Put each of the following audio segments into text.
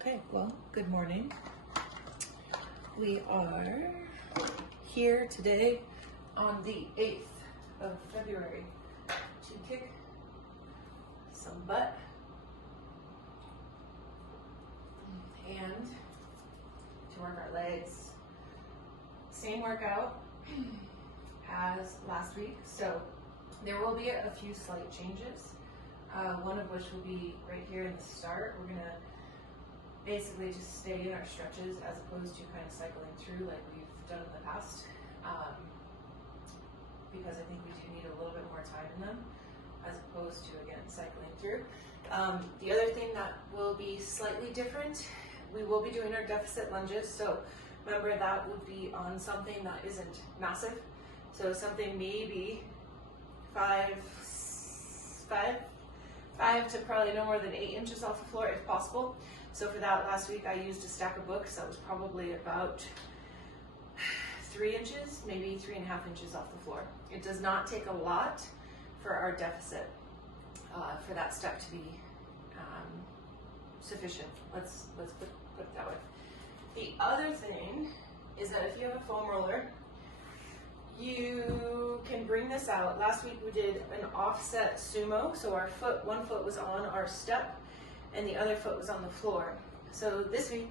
Okay, well, good morning. We are here today on the 8th of February to kick some butt and to work our legs. Same workout as last week, so there will be a few slight changes. One of which will be right here in the start. We're gonna basically just stay in our stretches as opposed to kind of cycling through like we've done in the past, because I think we do need a little bit more time in them as opposed to, again, cycling through. The other thing that will be slightly different, we will be doing our deficit lunges. So remember, that would be on something that isn't massive. So something maybe five to probably no more than 8 inches off the floor if possible. So for that, last week I used a stack of books that was probably about 3 inches, maybe 3.5 inches off the floor. It does not take a lot for our deficit for that step to be sufficient. Let's put it that way. The other thing is that if you have a foam roller, you can bring this out. Last week we did an offset sumo, so our one foot was on our step and the other foot was on the floor. So this week,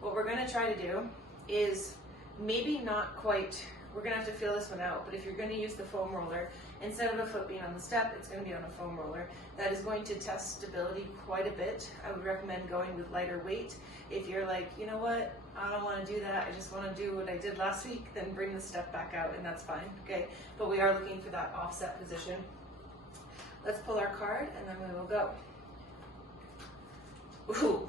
what we're gonna try to do is maybe not quite, we're gonna have to feel this one out, but if you're gonna use the foam roller, instead of a foot being on the step, it's gonna be on a foam roller. That is going to test stability quite a bit. I would recommend going with lighter weight. If you're like, you know what, I don't wanna do that, I just wanna do what I did last week, then bring the step back out and that's fine, okay? But we are looking for that offset position. Let's pull our card and then we will go. Ooh.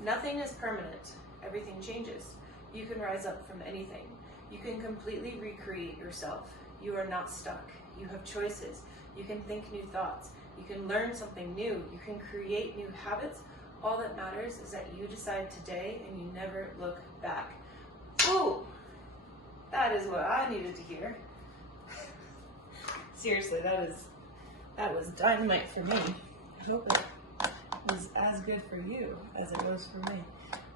Nothing is permanent, everything changes. You can rise up from anything. You can completely recreate yourself. You are not stuck. You have choices. You can think new thoughts. You can learn something new. You can create new habits. All that matters is that you decide today and you never look back. Ooh, that is what I needed to hear. Seriously, that was dynamite for me. I hope it was as good for you as it was for me.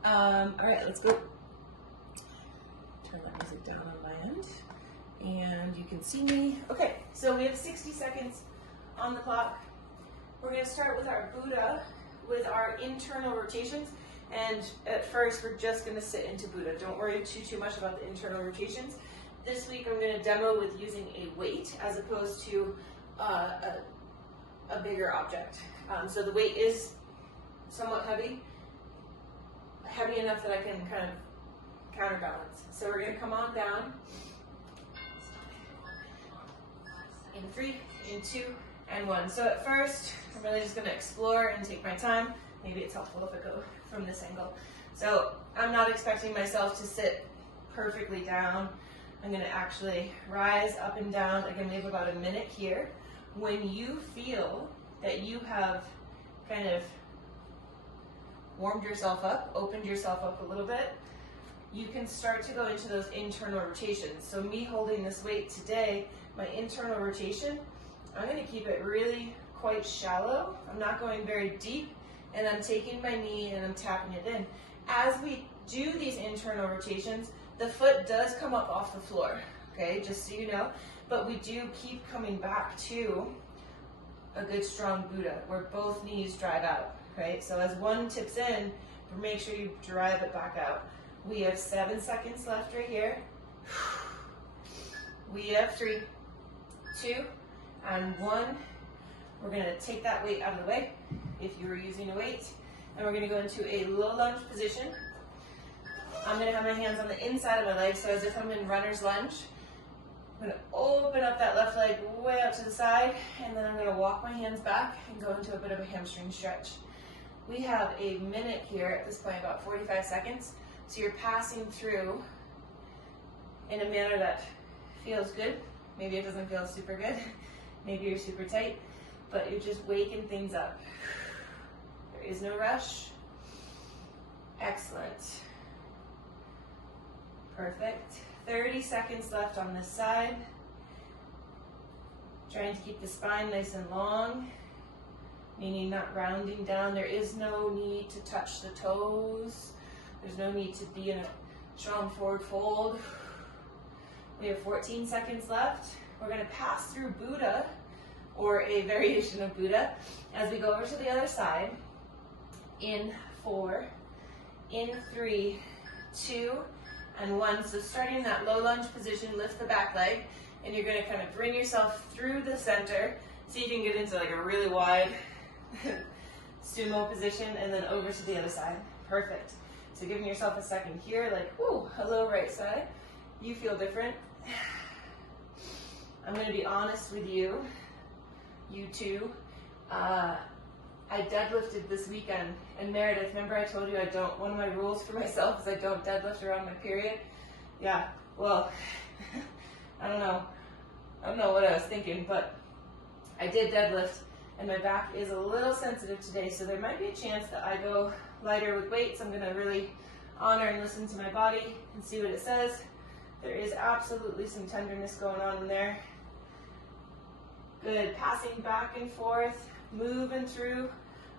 All right, let's go. Turn that music down on my end. And you can see me. Okay, so we have 60 seconds on the clock. We're gonna start with our Buddha, with our internal rotations. And at first, we're just gonna sit into Buddha. Don't worry too much about the internal rotations. This week, I'm gonna demo with using a weight as opposed to a bigger object. So the weight is somewhat heavy enough that I can kind of counterbalance. So we're gonna come on down in 3, in 2, and 1. So at first, I'm really just gonna explore and take my time. Maybe it's helpful if I go from this angle. So I'm not expecting myself to sit perfectly down. I'm gonna actually rise up and down. Again, we have about a minute here. When you feel that you have kind of warmed yourself up, opened yourself up a little bit, you can start to go into those internal rotations. So me holding this weight today, my internal rotation, I'm gonna keep it really quite shallow. I'm not going very deep, and I'm taking my knee and I'm tapping it in. As we do these internal rotations, the foot does come up off the floor, okay, just so you know, but we do keep coming back to a good strong Buddha where both knees drive out, right? So as one tips in, make sure you drive it back out. We have 7 seconds left right here. We have 3, 2, and 1. We're gonna take that weight out of the way, if you were using a weight, and we're gonna go into a low lunge position. I'm gonna have my hands on the inside of my leg, so as if I'm in runner's lunge. I'm gonna open up that left leg way out to the side, and then I'm gonna walk my hands back and go into a bit of a hamstring stretch. We have a minute here at this point, about 45 seconds. So you're passing through in a manner that feels good. Maybe it doesn't feel super good. Maybe you're super tight, but you're just waking things up. There is no rush. Excellent. Perfect. 30 seconds left on this side. Trying to keep the spine nice and long. meaning not rounding down. There is no need to touch the toes. There's no need to be in a strong forward fold. We have 14 seconds left. We're going to pass through Buddha, or a variation of Buddha, as we go over to the other side. In 4, in 3, 2, and 1. So starting in that low lunge position, lift the back leg, and you're going to kind of bring yourself through the center. See if you can get into like a really wide sumo position, and then over to the other side. Perfect. So giving yourself a second here, like, whoo, hello right side. You feel different. I'm going to be honest with you, you too. I deadlifted this weekend, and Meredith, remember I told you one of my rules for myself is I don't deadlift around my period? Yeah, well, I don't know what I was thinking, but I did deadlift, and my back is a little sensitive today, so there might be a chance that I go lighter with weights. I'm gonna really honor and listen to my body and see what it says. There is absolutely some tenderness going on in there. Good, passing back and forth, moving through.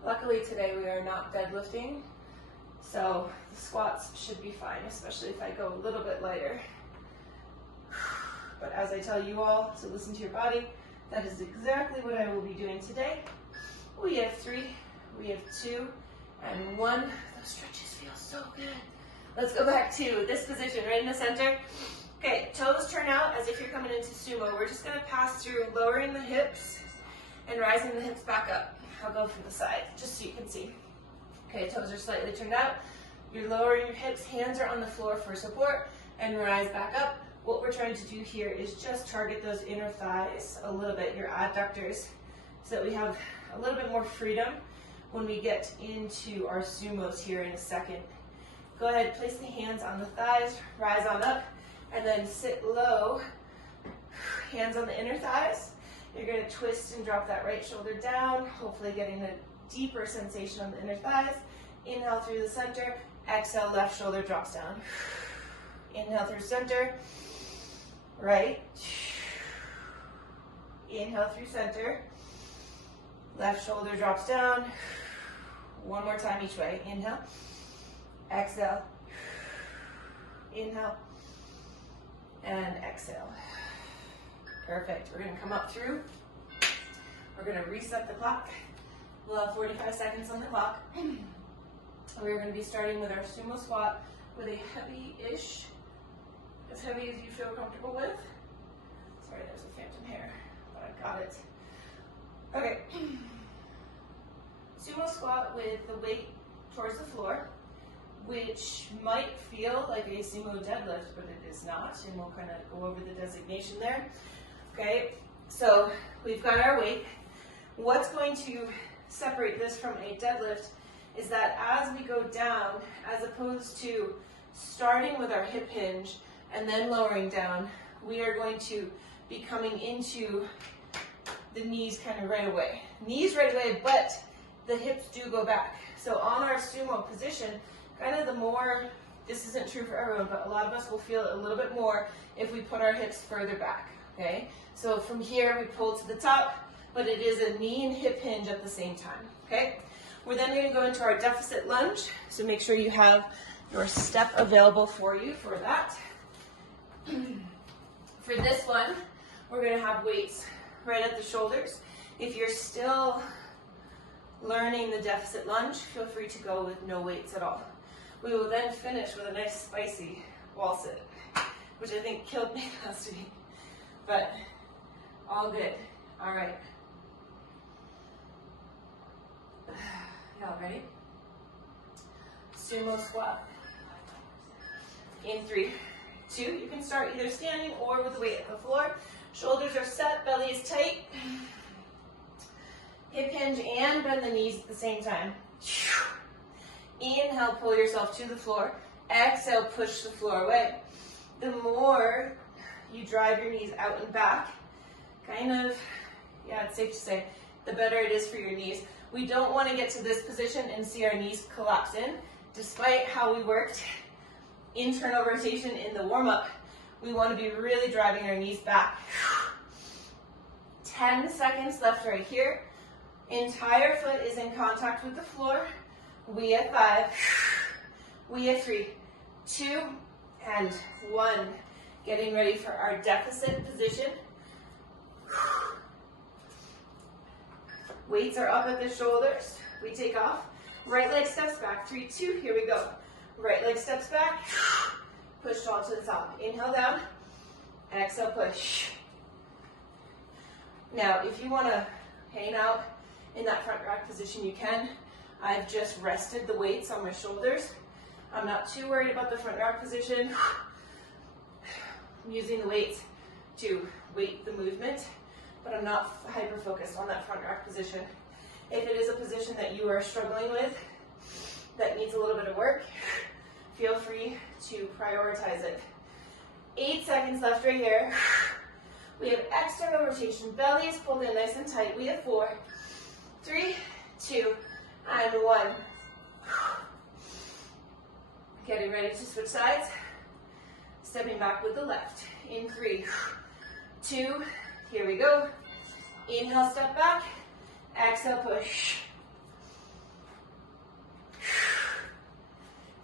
Luckily today we are not deadlifting, so the squats should be fine, especially if I go a little bit lighter. But as I tell you all to listen to your body, that is exactly what I will be doing today. We have 3, we have 2, and 1. Those stretches feel so good. Let's go back to this position right in the center. Okay, toes turn out as if you're coming into sumo. We're just gonna pass through lowering the hips and rising the hips back up. I'll go from the side, just so you can see. Okay, toes are slightly turned out. You're lowering your hips, hands are on the floor for support, and rise back up. What we're trying to do here is just target those inner thighs a little bit, your adductors, so that we have a little bit more freedom when we get into our sumos here in a second. Go ahead, place the hands on the thighs, rise on up, and then sit low, hands on the inner thighs. You're going to twist and drop that right shoulder down, hopefully getting a deeper sensation on the inner thighs. Inhale through the center, exhale, left shoulder drops down. Inhale through center, right. Inhale through center, left shoulder drops down. One more time each way. Inhale, exhale, inhale, and exhale. Perfect. We're going to come up through. We're going to reset the clock. We'll have 45 seconds on the clock. We're going to be starting with our sumo squat with a heavy-ish, as heavy as you feel comfortable with. Sorry, there's a phantom hair, but I got it. Okay. Sumo squat with the weight towards the floor, which might feel like a sumo deadlift, but it is not, and we'll kind of go over the designation there. Okay, so we've got our weight. What's going to separate this from a deadlift is that as we go down, as opposed to starting with our hip hinge and then lowering down, we are going to be coming into the knees kind of right away. Knees right away, but the hips do go back. So on our sumo position, kind of the more, this isn't true for everyone, but a lot of us will feel it a little bit more if we put our hips further back, okay? So from here, we pull to the top, but it is a knee and hip hinge at the same time, okay? We're then going to go into our deficit lunge, so make sure you have your step available for you for that. For this one, we're going to have weights right at the shoulders. If you're still learning the deficit lunge, feel free to go with no weights at all. We will then finish with a nice spicy wall sit, which I think killed me last week, but all good. All right. Y'all ready? Sumo squat. In 3, 2, you can start either standing or with the weight at the floor. Shoulders are set, belly is tight. Hip hinge and bend the knees at the same time. Inhale, pull yourself to the floor. Exhale, push the floor away. The more you drive your knees out and back, kind of, yeah, it's safe to say, the better it is for your knees. We don't want to get to this position and see our knees collapse in. Despite how we worked internal rotation in the warm-up, we want to be really driving our knees back. 10 seconds left right here. Entire foot is in contact with the floor. We have 5. We have 3, 2, and 1. Getting ready for our deficit position. Weights are up at the shoulders. We take off. Right leg steps back. 3, 2. Here we go. Right leg steps back. Push tall to the top. Inhale down. Exhale, push. Now, if you want to hang out in that front rack position, you can. I've just rested the weights on my shoulders. I'm not too worried about the front rack position. I'm using the weights to weight the movement, but I'm not hyper-focused on that front rack position. If it is a position that you are struggling with, that needs a little bit of work, feel free to prioritize it. 8 seconds left right here. We have external rotation. Belly is pulled in nice and tight. We have 4, 3, 2, and 1. Getting ready to switch sides. Stepping back with the left. In 3, 2, here we go. Inhale, step back. Exhale, push.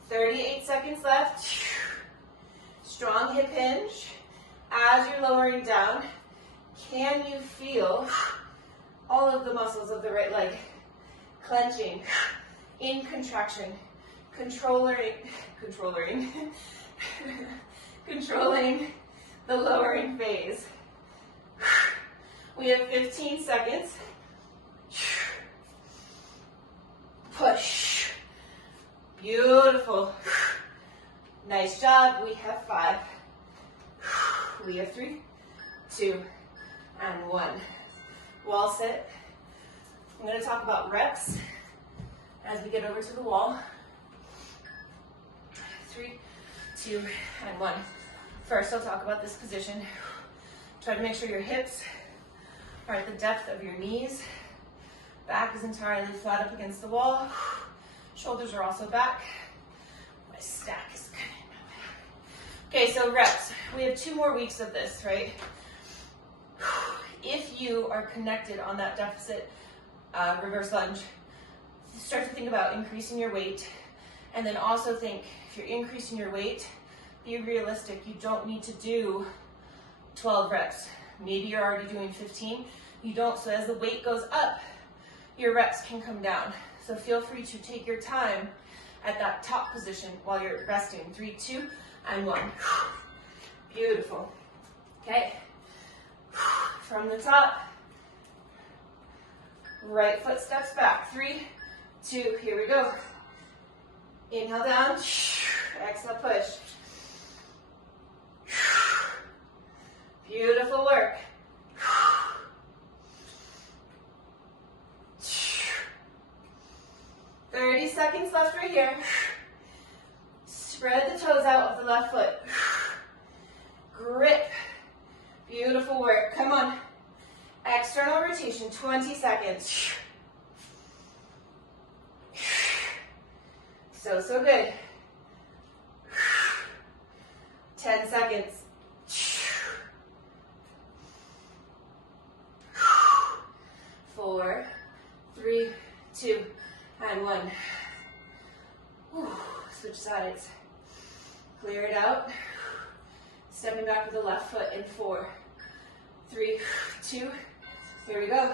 38 seconds left. Strong hip hinge. As you're lowering down, can you feel all of the muscles of the right leg clenching in contraction, controlling the lowering phase? We have 15 seconds. Push. Beautiful. Nice job. We have 5. We have 3, 2, and 1. Wall sit. I'm going to talk about reps as we get over to the wall. 3, 2, and 1. First, I'll talk about this position. Try to make sure your hips are at the depth of your knees. Back is entirely flat up against the wall. Shoulders are also back. My stack is good. Okay, so reps. We have 2 more weeks of this, right? If you are connected on that deficit reverse lunge, start to think about increasing your weight, and then also think, if you're increasing your weight, be realistic. You don't need to do 12 reps. Maybe you're already doing 15. You don't, so as the weight goes up, your reps can come down. So feel free to take your time at that top position while you're resting. 3, 2, and 1. Beautiful. Okay. From the top, right foot steps back. 3, 2, here we go. Inhale down, exhale, push. Beautiful work. 30 seconds left right here. Spread the toes out of the left foot. Grip. Beautiful work. Come on. External rotation, 20 seconds. So good. 10 seconds. 4, 3, 2, and 1. Whew. Switch sides. Clear it out. Stepping back with the left foot in 4, 3, 2, here we go.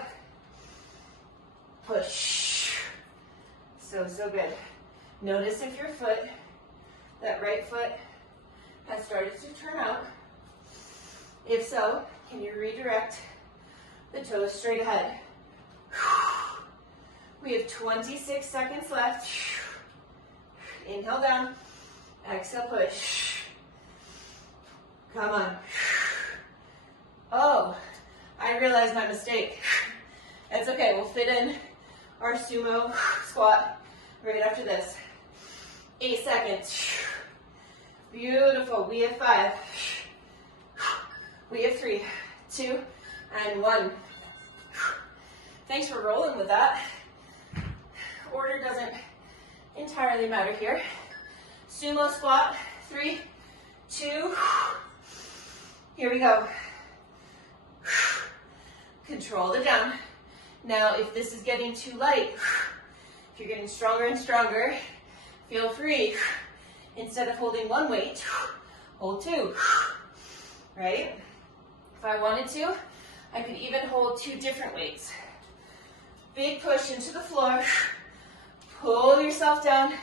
Push. So good. Notice if your foot, that right foot, has started to turn out. If so, can you redirect the toes straight ahead? We have 26 seconds left. Inhale down, exhale, push. Come on. Oh, I realized my mistake. It's okay, we'll fit in our sumo squat right after this. 8 seconds. Beautiful, we have 5. We have 3, 2, and 1. Thanks for rolling with that. Order doesn't entirely matter here. Sumo squat, 3, 2, here we go. Control the down. Now, if this is getting too light, if you're getting stronger and stronger, feel free, instead of holding one weight, hold two, right? If I wanted to, I could even hold two different weights. Big push into the floor, pull yourself down,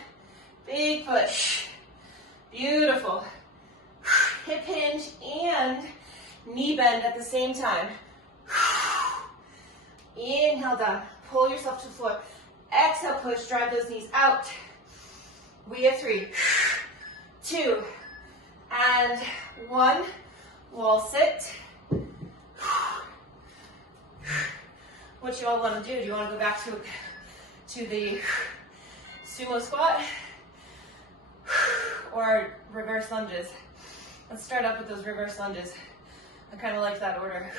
big push, beautiful. Hip hinge and knee bend at the same time. Inhale down, pull yourself to the floor. Exhale, push, drive those knees out. We have 3, 2, and 1. Wall sit. What you all want to do? Do you want to go back to the sumo squat or reverse lunges? Let's start up with those reverse lunges. I kind of like that order.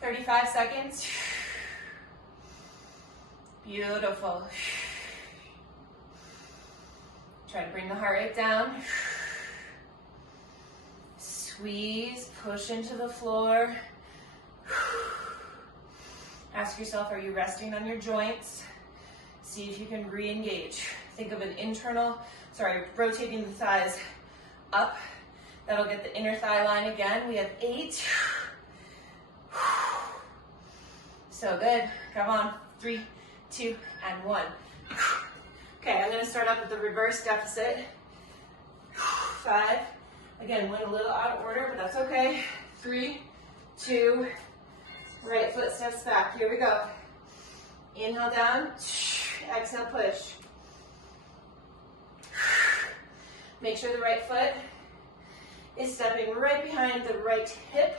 35 seconds. Beautiful. Try to bring the heart rate down. Squeeze, push into the floor. Ask yourself, are you resting on your joints? See if you can re-engage. Think of an rotating the thighs up. That'll get the inner thigh line again. We have 8. So good. Come on. 3, 2, and 1. Okay, I'm going to start up with the reverse deficit. 5. Again, went a little out of order, but that's okay. 3, 2, right foot steps back. Here we go. Inhale down. Exhale, push. Make sure the right foot is stepping right behind the right hip,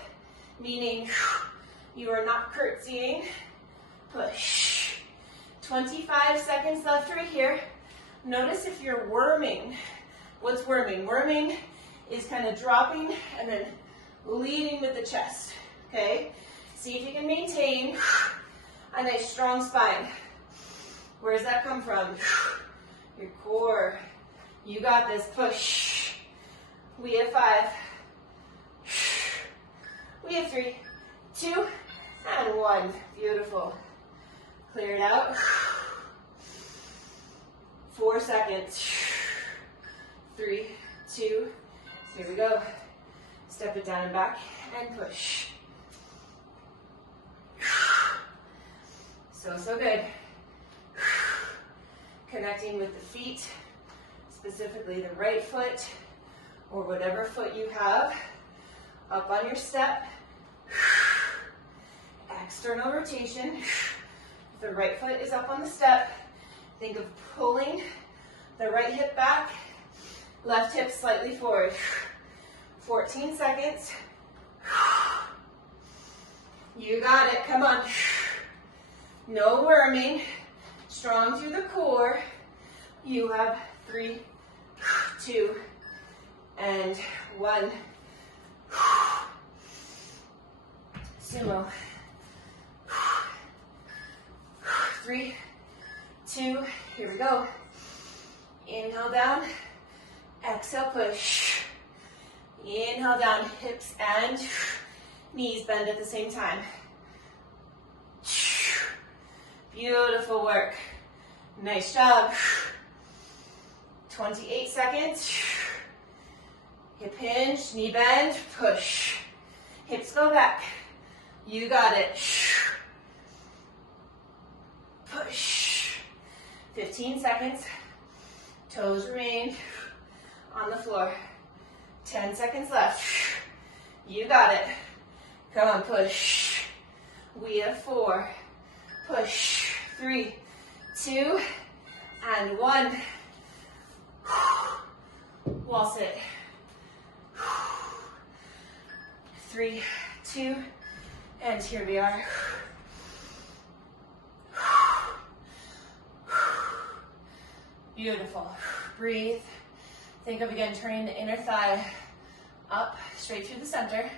meaning you are not curtsying. Push. 25 seconds left right here. Notice if you're worming. What's worming? Worming is kind of dropping and then leading with the chest, okay? See if you can maintain a nice strong spine. Where does that come from? Your core. You got this. Push. We have 5. We have 3, 2, and 1. Beautiful. Clear it out. 4 seconds. 3, 2. Here we go. Step it down and back and push. So good. Connecting with the feet, specifically the right foot or whatever foot you have. Up on your step. External rotation. If the right foot is up on the step, think of pulling the right hip back, left hip slightly forward. 14 seconds. You got it. Come on. No worming. Strong through the core. You have 3, 2, and 1. Sumo. 3, 2, here we go. Inhale down. Exhale, push. Inhale down, hips and knees bend at the same time. Beautiful work. Nice job. 28 seconds. Hip hinge, knee bend, push. Hips go back. You got it. Push. 15 seconds. Toes remain on the floor. 10 seconds left. You got it. Come on, push. We have 4. Push. 3, 2, and 1. Wall sit. 3, 2, and here we are. Beautiful. Breathe. Think of again turning the inner thigh up, straight through the center.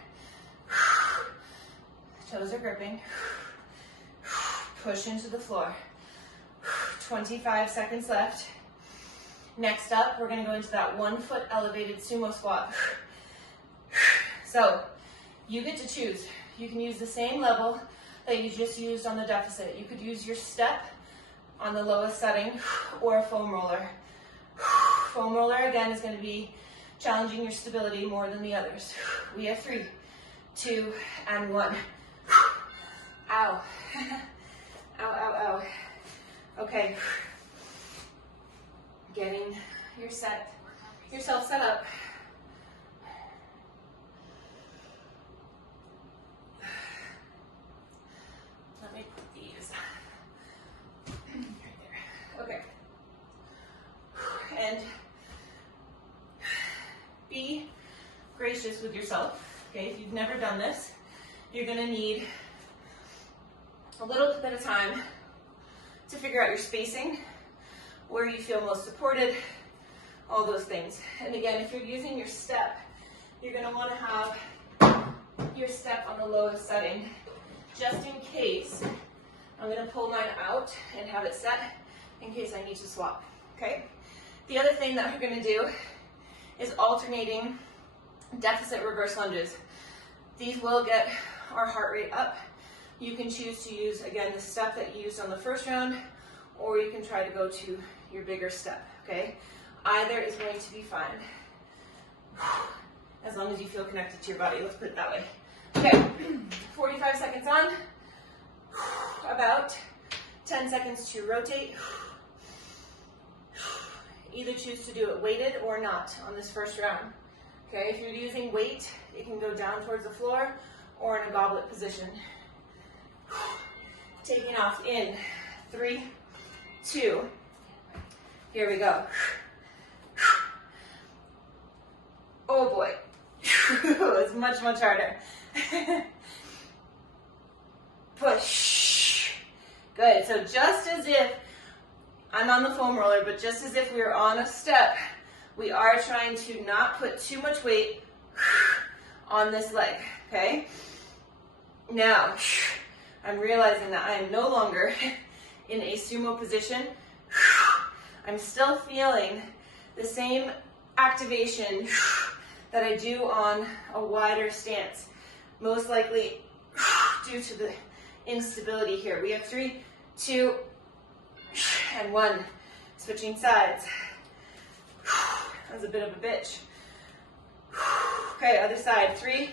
Toes are gripping. Push into the floor. 25 seconds left. Next up, we're going to go into that 1 foot elevated sumo squat. So, you get to choose. You can use the same level that you just used on the deficit. You could use your step on the lowest setting or a foam roller. Foam roller, again, is going to be challenging your stability more than the others. We have 3, 2, and 1. Ow. Ow, ow, ow. Okay. Getting yourself set up. Let me put these right there. Okay. And be gracious with yourself. Okay, if you've never done this, you're going to need a little bit of time to figure out your spacing, where you feel most supported, all those things. And again, if you're using your step, you're going to want to have your step on the lowest setting, just in case. I'm going to pull mine out and have it set in case I need to swap, okay? The other thing that we're going to do is alternating deficit reverse lunges. These will get our heart rate up. You can choose to use, again, the step that you used on the first round, or you can try to go to your bigger step, okay? Either is going to be fine, as long as you feel connected to your body. Let's put it that way. Okay, 45 seconds on, about 10 seconds to rotate. Either choose to do it weighted or not on this first round. Okay, if you're using weight, it can go down towards the floor or in a goblet position. Taking off in 3, 2, here we go. Oh boy, it's much, much harder. Push. Good, so just as if I'm on the foam roller, but just as if we were on a step, we are trying to not put too much weight on this leg, okay? Now, I'm realizing that I am no longer in a sumo position. I'm still feeling the same activation that I do on a wider stance, most likely due to the instability here. We have 3, 2, and 1. Switching sides. That was a bit of a bitch. Okay, other side. 3,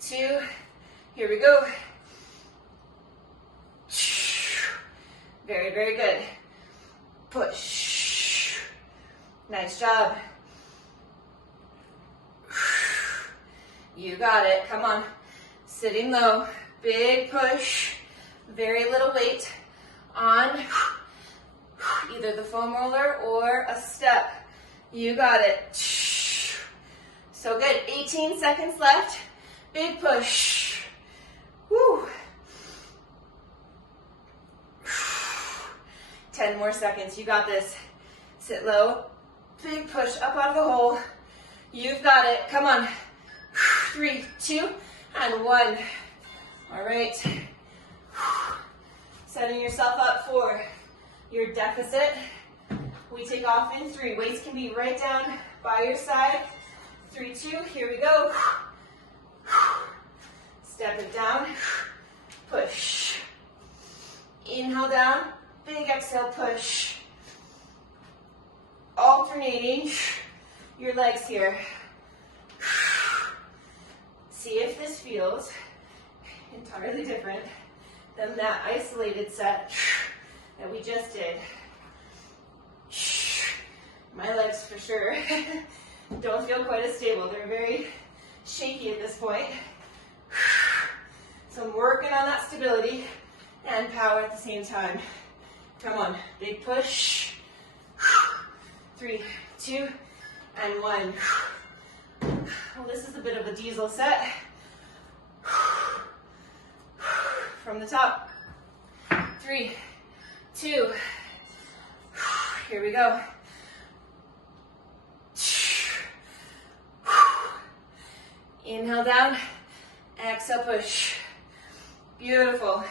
2, here we go. Very, very good. Push. Nice job. You got it. Come on. Sitting low. Big push. Very little weight on either the foam roller or a step. You got it. So good. 18 seconds left. Big push. Woo. 10 more seconds. You got this. Sit low. Big push up out of the hole. You've got it. Come on. 3, 2, and 1. All right. Setting yourself up for your deficit. We take off in 3. Weights can be right down by your side. 3, 2, here we go. Step it down. Push. Inhale down. Big exhale, push. Alternating your legs here. See if this feels entirely different than that isolated set that we just did. My legs for sure don't feel quite as stable. They're very shaky at this point. So I'm working on that stability and power at the same time. Come on, big push. 3, 2, and 1. Well, this is a bit of a diesel set. From the top. 3, 2, here we go. Inhale down, exhale push. Beautiful.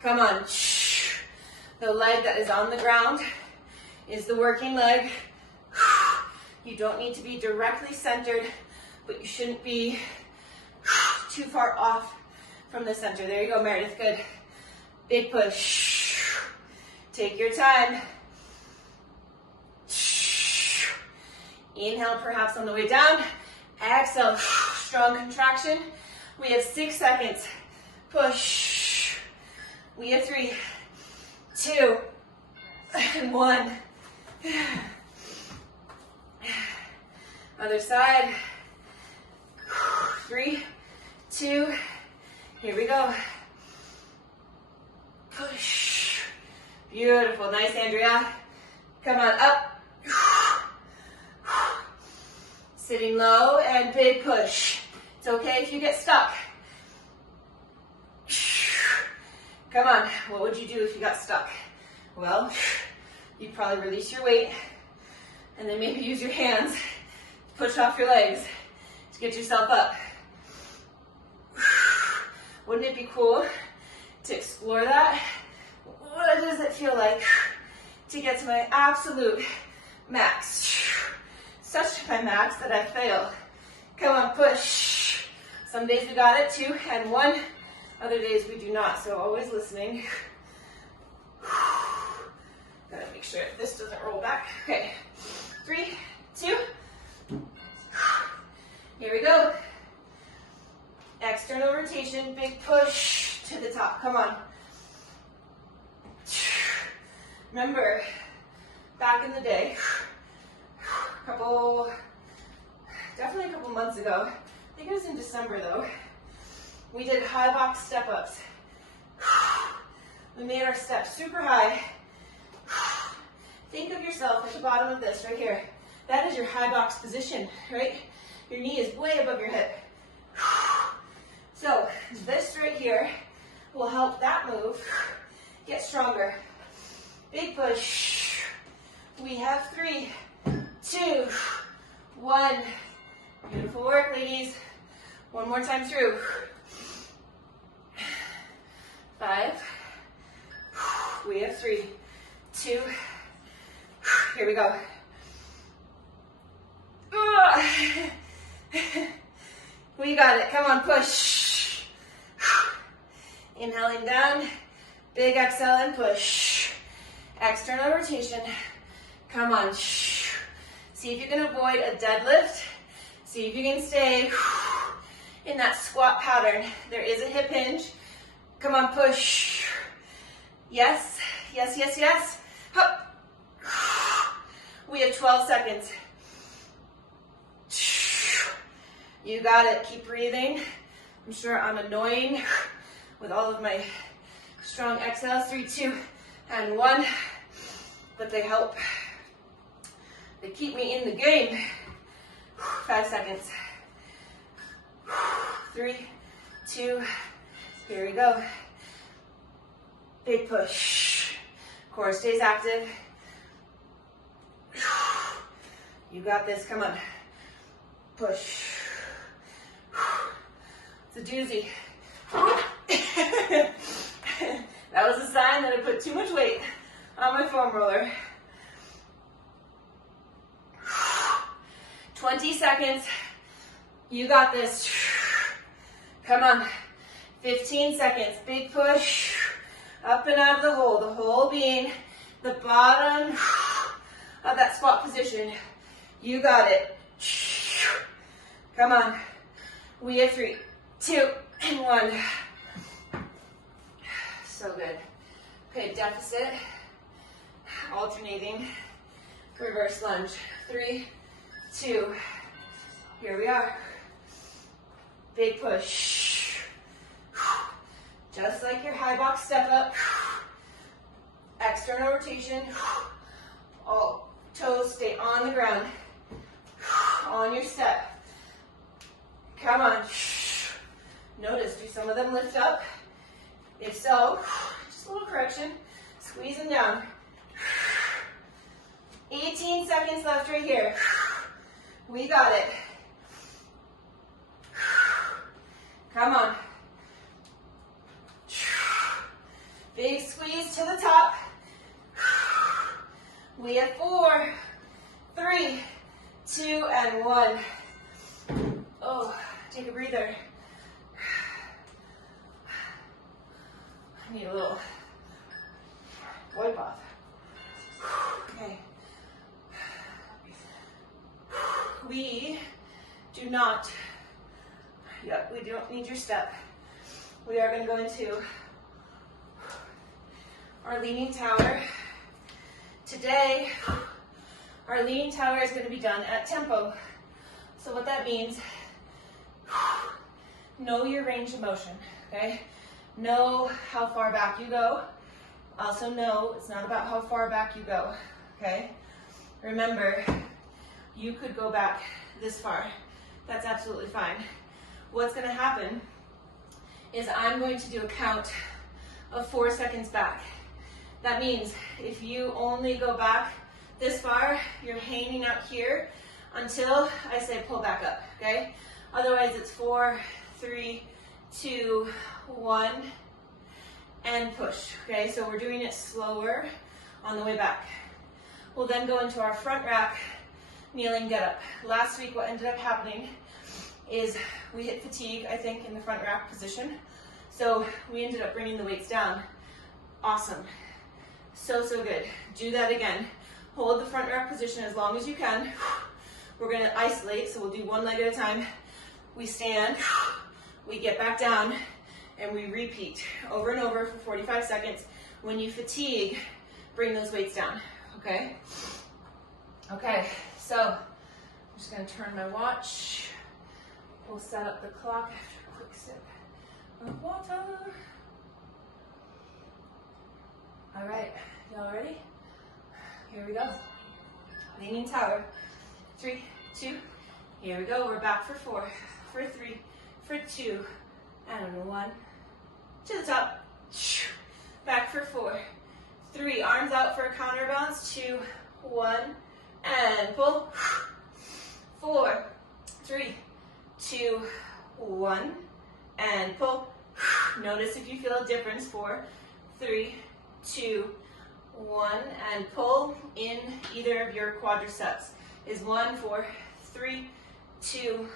Come on. The leg that is on the ground is the working leg. You don't need to be directly centered, but you shouldn't be too far off from the center. There you go, Meredith, good. Big push. Take your time. Inhale perhaps on the way down. Exhale, strong contraction. We have 6 seconds. Push. We have 3, 2, and 1. Other side. 3, 2, here we go. Push. Beautiful, nice, Andrea. Come on, up. Sitting low and big push. It's okay if you get stuck. Come on, what would you do if you got stuck? Well, you'd probably release your weight and then maybe use your hands to push off your legs to get yourself up. Wouldn't it be cool to explore that? What does it feel like to get to my absolute max? Such my max that I fail. Come on, push. Some days we got it, 2 and 1. Other days we do not, so always listening. Gotta make sure this doesn't roll back. Okay, 3, 2. Here we go. External rotation, big push to the top. Come on. Remember, back in the day, definitely a couple months ago, I think it was in December though, we did high box step-ups. We made our steps super high. Think of yourself at the bottom of this right here. That is your high box position, right? Your knee is way above your hip. So this right here will help that move get stronger. Big push. We have 3, 2, 1. Beautiful work, ladies. One more time through. 5. We have 3, 2. Here we go. We got it. Come on, push. Inhaling down. Big exhale and push. External rotation. Come on. See if you can avoid a deadlift. See if you can stay in that squat pattern. There is a hip hinge. Come on, push. Yes, yes, yes, yes. Hup. We have 12 seconds. You got it. Keep breathing. I'm sure I'm annoying with all of my strong exhales. 3, 2, and 1. But they help. They keep me in the game. 5 seconds. 3, 2, here we go. Big push. Core stays active. You got this, come on. Push. It's a doozy. That was a sign that I put too much weight on my foam roller. 20 seconds. You got this. Come on. 15 seconds. Big push. Up and out of the hole being the bottom of that squat position. You got it. Come on. We have 3, 2, and 1. So good. Okay, deficit. Alternating. Reverse lunge. 3, 2. Here we are. Big push. Just like your high box step up. External rotation. All toes stay on the ground. On your step. Come on. Notice, do some of them lift up? If so, just a little correction. Squeeze them down. 18 seconds left right here. We got it. Come on. Big squeeze to the top. We have 4, 3, 2, and 1. Oh, take a breather. I need a little Wipe off. Okay. We do not, we don't need your step. We are going to go into our leaning tower. Today, our leaning tower is going to be done at tempo. So what that means, know your range of motion, okay? Know how far back you go. Also know it's not about how far back you go, okay? Remember, you could go back this far. That's absolutely fine. What's going to happen is I'm going to do a count of 4 seconds back. That means if you only go back this far, you're hanging out here until I say pull back up, okay? Otherwise it's 4, 3, 2, 1, and push, okay? So we're doing it slower on the way back. We'll then go into our front rack, kneeling get up. Last week what ended up happening is we hit fatigue, I think, in the front rack position. So we ended up bringing the weights down. Awesome. So good. Do that again. Hold the front rack position as long as you can. We're going to isolate, so we'll do one leg at a time. We stand, we get back down, and we repeat over and over for 45 seconds. When you fatigue, bring those weights down, okay? Okay, so I'm just going to turn my watch. We'll set up the clock after a quick sip of water. All right, y'all ready? Here we go. Leaning tower. 3, 2, here we go. We're back for 4, for 3, for 2, and 1. To the top. Back for 4, 3. Arms out for a counterbalance. 2, 1, and pull. 4, 3, 2, 1, and pull. Notice if you feel a difference. 4, 3, 2, 1, and pull in either of your quadriceps. Is 1, 4, 3, 2,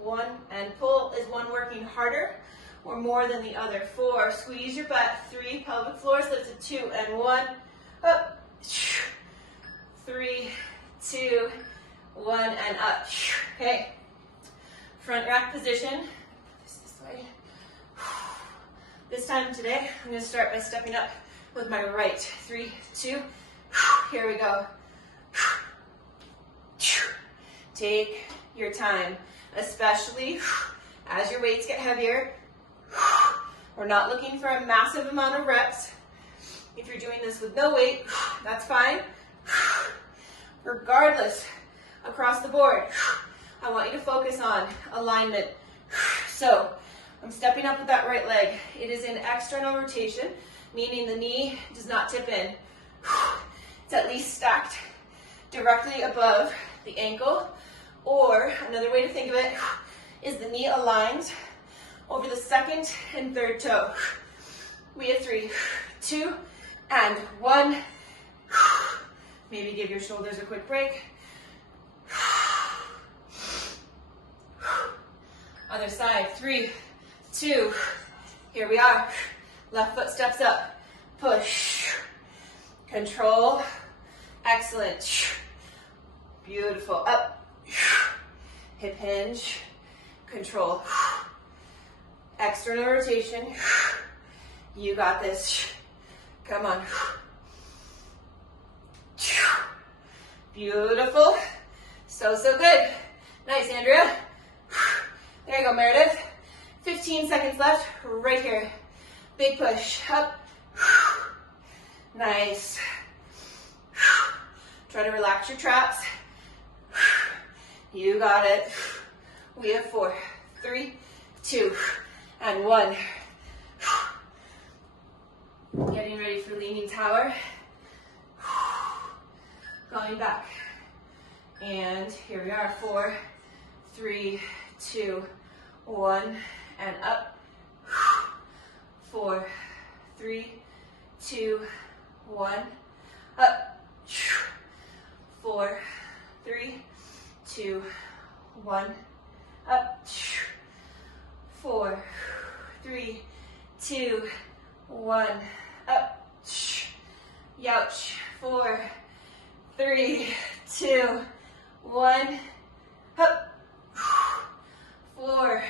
1, and pull. Is one working harder or more than the other? 4, squeeze your butt. 3, pelvic floor lifted. 2, and 1, up. 3, 2, 1, and up. Okay. Front rack position. This way. This time today, I'm going to start by stepping up with my right. 3, 2, here we go. Take your time, especially as your weights get heavier. We're not looking for a massive amount of reps. If you're doing this with no weight, that's fine. Regardless, across the board, I want you to focus on alignment. So I'm stepping up with that right leg. It is in external rotation, meaning the knee does not tip in. It's at least stacked directly above the ankle, or another way to think of it is the knee aligns over the second and third toe. We have 3, 2, and 1. Maybe give your shoulders a quick break. Other side, 3, 2, here we are. Left foot steps up, push, control, excellent, beautiful, up, hip hinge, control, external rotation, you got this, come on, beautiful, so good, nice Andrea, there you go Meredith, 15 seconds left, right here. Big push, up, nice. Try to relax your traps. You got it. We have 4, 3, 2, and 1. Getting ready for leaning tower. Going back. And here we are, 4, 3, 2, 1, and up. 4, 3, 2, 1, up. 4, 3, 2, 1, up. 4, 3, 2, 1, up. Youch. 4, 3, 2, 1. Hup. 4,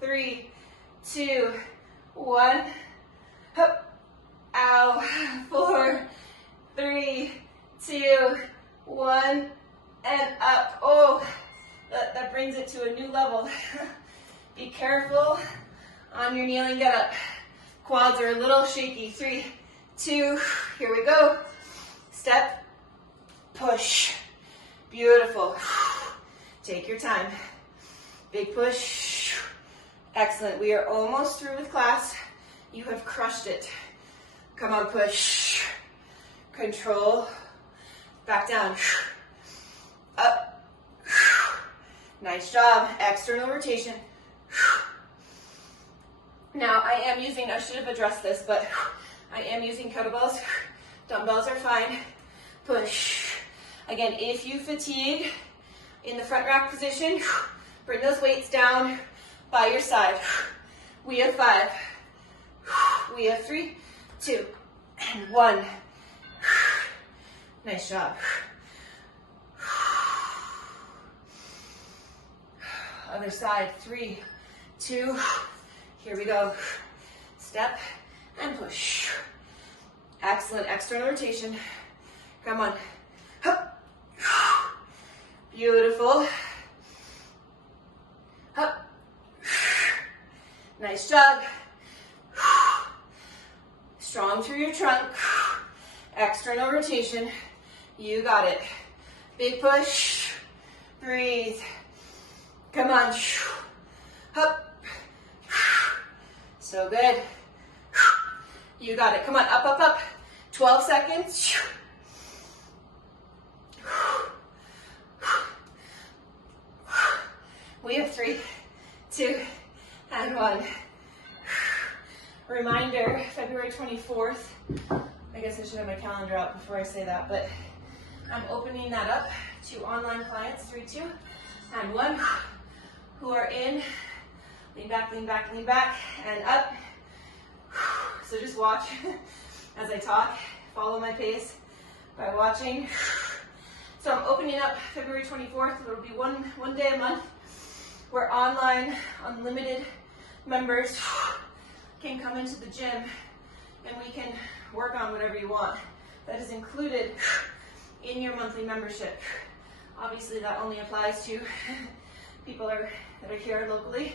3, 2, 1. Hup. Ow. 4, 3, 2, 1. And up. Oh, that brings it to a new level. Be careful on your kneeling get up. Quads are a little shaky. 3, 2, here we go. Step, push. Beautiful. Take your time. Big push. Excellent. We are almost through with class. You have crushed it. Come on, push. Control. Back down. Up. Nice job. External rotation. Now I am using, I should have addressed this, but I am using kettlebells. Dumbbells are fine. Push. Again, if you fatigue in the front rack position, bring those weights down by your side. We have 5. We have 3, 2, and 1. Nice job. Other side. 3, 2, here we go. Step and push. Excellent. External rotation. Come on. Hup. Beautiful. Hup. Nice job. Strong through your trunk. External rotation. You got it. Big push. Breathe. Come on. Hup. So good. You got it. Come on. Up, up, up. 12 seconds. We have 3, 2, and 1. Reminder, February 24th. I guess I should have my calendar out before I say that, but I'm opening that up to online clients, 3, 2, and 1, who are in. Lean back, lean back, lean back, and up. So just watch as I talk. Follow my pace by watching. So I'm opening up February 24th. It'll be one day a month where online, unlimited members can come into the gym and we can work on whatever you want. That is included in your monthly membership. Obviously that only applies to people that are here locally.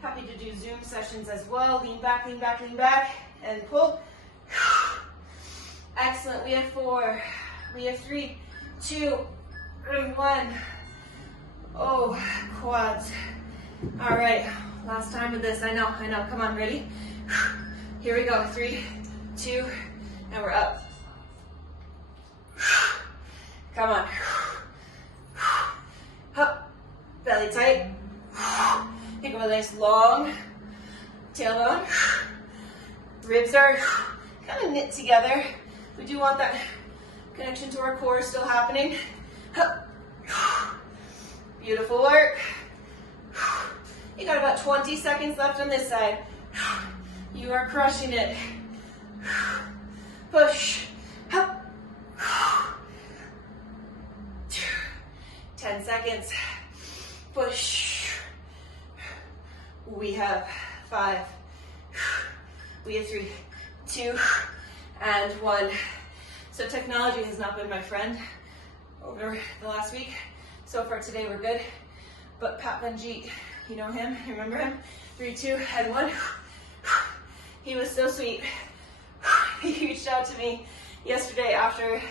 Happy to do Zoom sessions as well. Lean back, lean back, lean back, and pull. Excellent. We have 4. We have 3, 2, and 1. Oh, quads. All right, last time with this. I know. Come on, ready? Here we go. 3, 2, and we're up. Come on. Up. Belly tight. Think of a nice long tailbone. Ribs are kind of knit together. We do want that connection to our core still happening. Beautiful work. You got about 20 seconds left on this side. You are crushing it. Push. 10 seconds. Push. We have 5. We have 3, 2, and 1. So technology has not been my friend over the last week. So far today we're good. But Pat Benjeet, you know him, you remember him? 3, 2, and 1. He was so sweet. He reached out to me yesterday after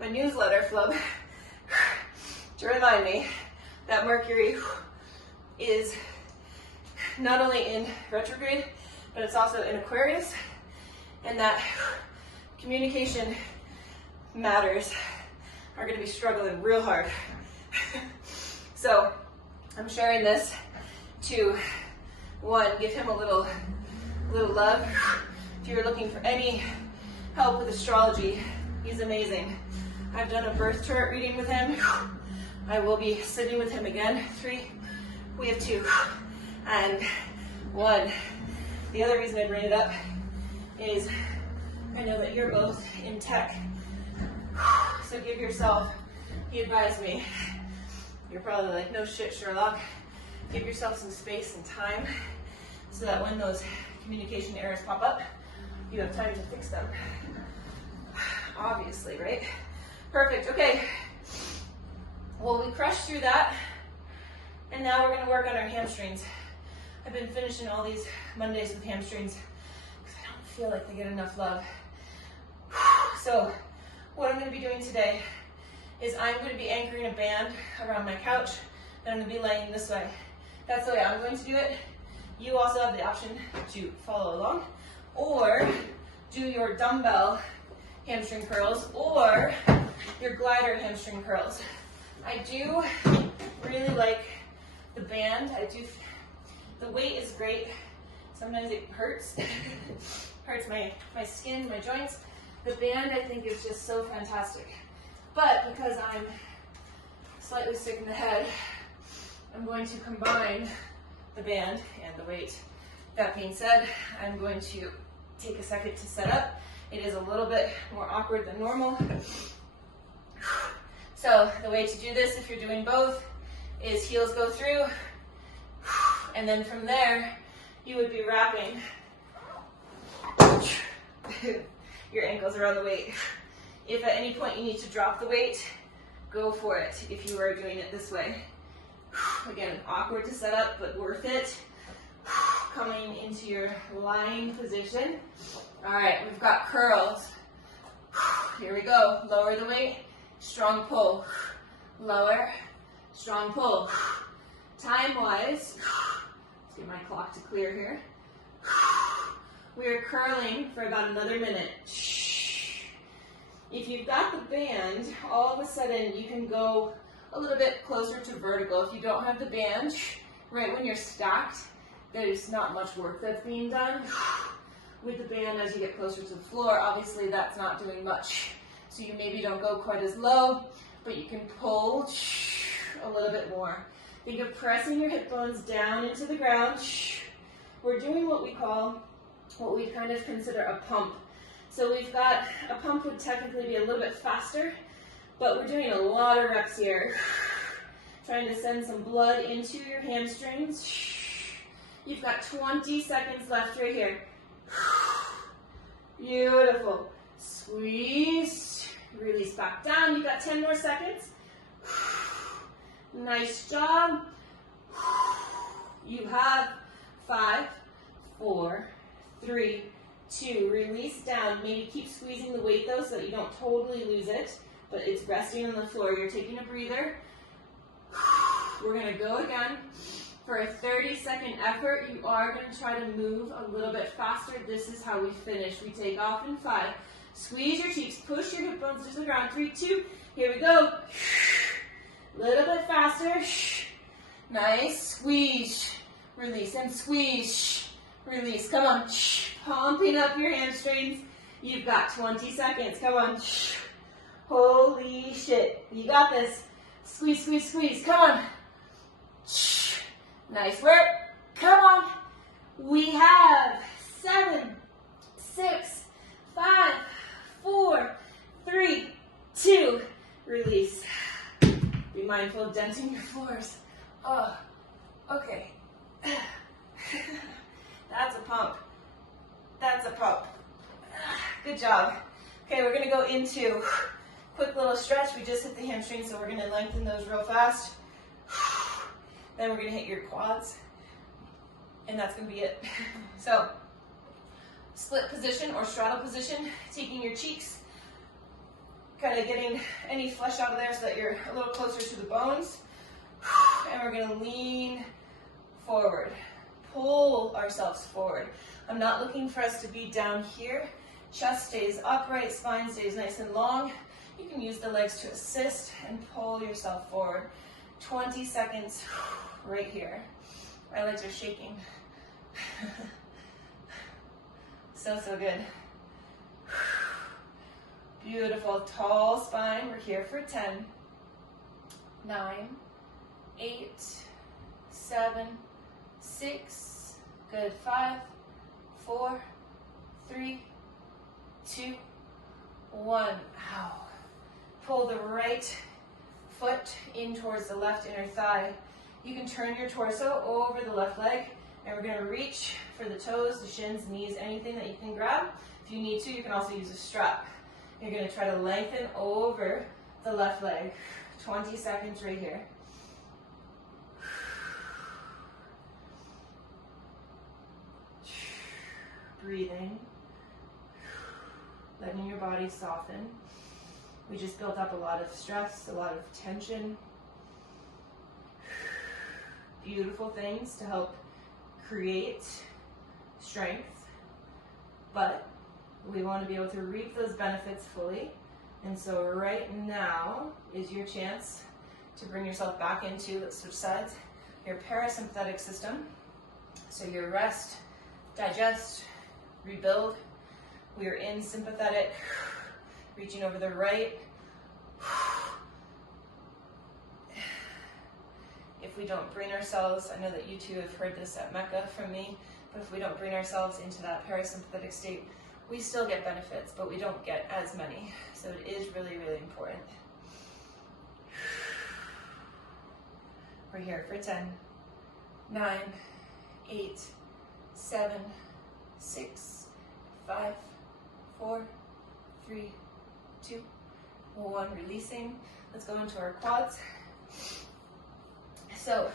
my newsletter flub to remind me that Mercury is not only in retrograde, but it's also in Aquarius, and that communication matters are going to be struggling real hard. So I'm sharing this to, one, give him a little love. If you're looking for any help with astrology, he's amazing. I've done a birth chart reading with him. I will be sitting with him again. 3, we have 2, and 1. The other reason I bring it up is I know that you're both in tech, so give yourself, he advised me, you're probably like, no shit, Sherlock. Give yourself some space and time so that when those communication errors pop up, you have time to fix them. Obviously, right? Perfect, okay. Well, we crushed through that, and now we're gonna work on our hamstrings. I've been finishing all these Mondays with hamstrings because I don't feel like they get enough love. So, what I'm gonna be doing today is I'm gonna be anchoring a band around my couch, and I'm gonna be laying this way. That's the way I'm going to do it. You also have the option to follow along, or do your dumbbell hamstring curls, or your glider hamstring curls. I do really like the band. The weight is great. Sometimes it hurts. Hurts my skin, my joints. The band, I think, is just so fantastic. But because I'm slightly sick in the head, I'm going to combine the band and the weight. That being said, I'm going to take a second to set up. It is a little bit more awkward than normal. So the way to do this, if you're doing both, is heels go through, and then from there, you would be wrapping your ankles around the weight. If at any point you need to drop the weight, go for it if you are doing it this way. Again, awkward to set up, but worth it. Coming into your lying position. All right, we've got curls. Here we go. Lower the weight, strong pull. Lower, strong pull. Time-wise, let's get my clock to clear here. We are curling for about another minute. If you've got the band, all of a sudden you can go a little bit closer to vertical. If you don't have the band, right when you're stacked, there's not much work that's being done. With the band, as you get closer to the floor, obviously that's not doing much. So you maybe don't go quite as low, but you can pull a little bit more. Think of pressing your hip bones down into the ground. We're doing what we kind of consider a pump. So we've got, a pump would technically be a little bit faster, but we're doing a lot of reps here. Trying to send some blood into your hamstrings. You've got 20 seconds left right here. Beautiful. Squeeze. Release back down. You've got 10 more seconds. Nice job. You have 5, 4, 3, 2. Release down. Maybe keep squeezing the weight though so that you don't totally lose it, but it's resting on the floor. You're taking a breather. We're going to go again. For a 30-second effort, you are going to try to move a little bit faster. This is how we finish. We take off in 5. Squeeze your cheeks. Push your hip bones to the ground. 3, 2. Here we go. Little bit faster. Nice. Squeeze. Release and squeeze. Release. Come on. Pumping up your hamstrings. You've got 20 seconds. Come on. Holy shit. You got this. Squeeze, squeeze, squeeze. Come on. Nice work. Come on. We have 7, 6, 5, 4, 3, 2. Release. Be mindful of denting your floors. Oh, okay. That's a pump. That's a pump. Good job. Okay, we're going to go into quick little stretch. We just hit the hamstring, so we're going to lengthen those real fast. Then we're going to hit your quads, and that's going to be it. So, split position or straddle position, taking your cheeks, kind of getting any flesh out of there so that you're a little closer to the bones. And we're going to lean forward, pull ourselves forward. I'm not looking for us to be down here. Chest stays upright, spine stays nice and long. You can use the legs to assist and pull yourself forward. 20 seconds right here. My legs are shaking. So good. Beautiful. Tall spine. We're here for 10, 9, 8, 7, 6. Good. 5, 4, 3, 2, 1. Ow. Pull the right foot in towards the left inner thigh. You can turn your torso over the left leg, and we're going to reach for the toes, the shins, knees, anything that you can grab. If you need to, you can also use a strap. You're going to try to lengthen over the left leg. 20 seconds right here. Breathing. Letting your body soften. We just built up a lot of stress, a lot of tension. Beautiful things to help create strength, but we want to be able to reap those benefits fully. And so right now is your chance to bring yourself back into, let's switch sides, your parasympathetic system. So your rest, digest, rebuild. We are in sympathetic, reaching over the right. If we don't bring ourselves, I know that you two have heard this at Mecca from me, but if we don't bring ourselves into that parasympathetic state, we still get benefits, but we don't get as many. So it is really, really important. We're here for 10, 9, 8, 7, 6, 5, 4, 3, 2, 1. Releasing. Let's go into our quads. So,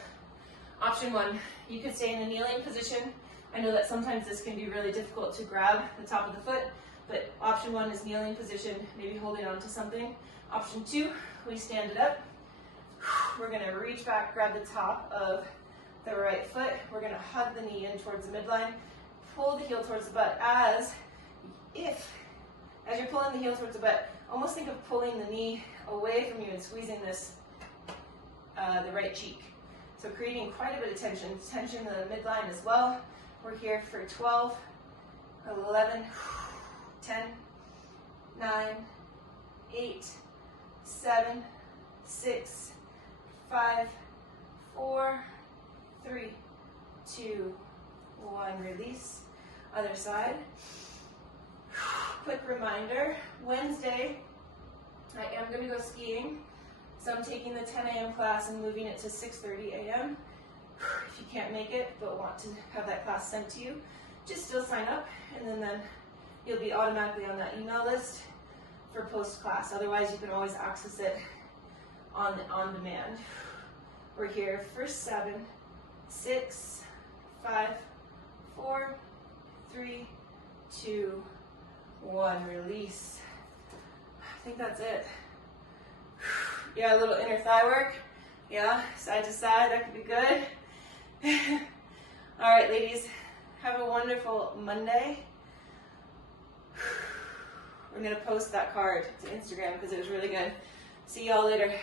option 1, you could stay in a kneeling position. I know that sometimes this can be really difficult to grab the top of the foot, but option 1 is kneeling position, maybe holding on to something. Option 2, we stand it up. We're going to reach back, grab the top of the right foot. We're going to hug the knee in towards the midline, pull the heel towards the butt as you're pulling the heel towards the butt, almost think of pulling the knee away from you and squeezing this, the right cheek. So creating quite a bit of tension in the midline as well. We're here for 12, 11, 10, 9, 8, 7, 6, 5, 4, 3, 2, 1. Release. Other side. Quick reminder, Wednesday, I am going to go skiing. So I'm taking the 10 a.m. class and moving it to 6:30 a.m. If you can't make it but want to have that class sent to you, just still sign up, and then you'll be automatically on that email list for post-class. Otherwise, you can always access it on demand. We're here for 7, 6, 5, 4, 3, 2, 1. Release. I think that's it. Yeah, a little inner thigh work. Yeah, side to side, that could be good. All right, ladies, have a wonderful Monday. I'm gonna post that card to Instagram because it was really good. See y'all later.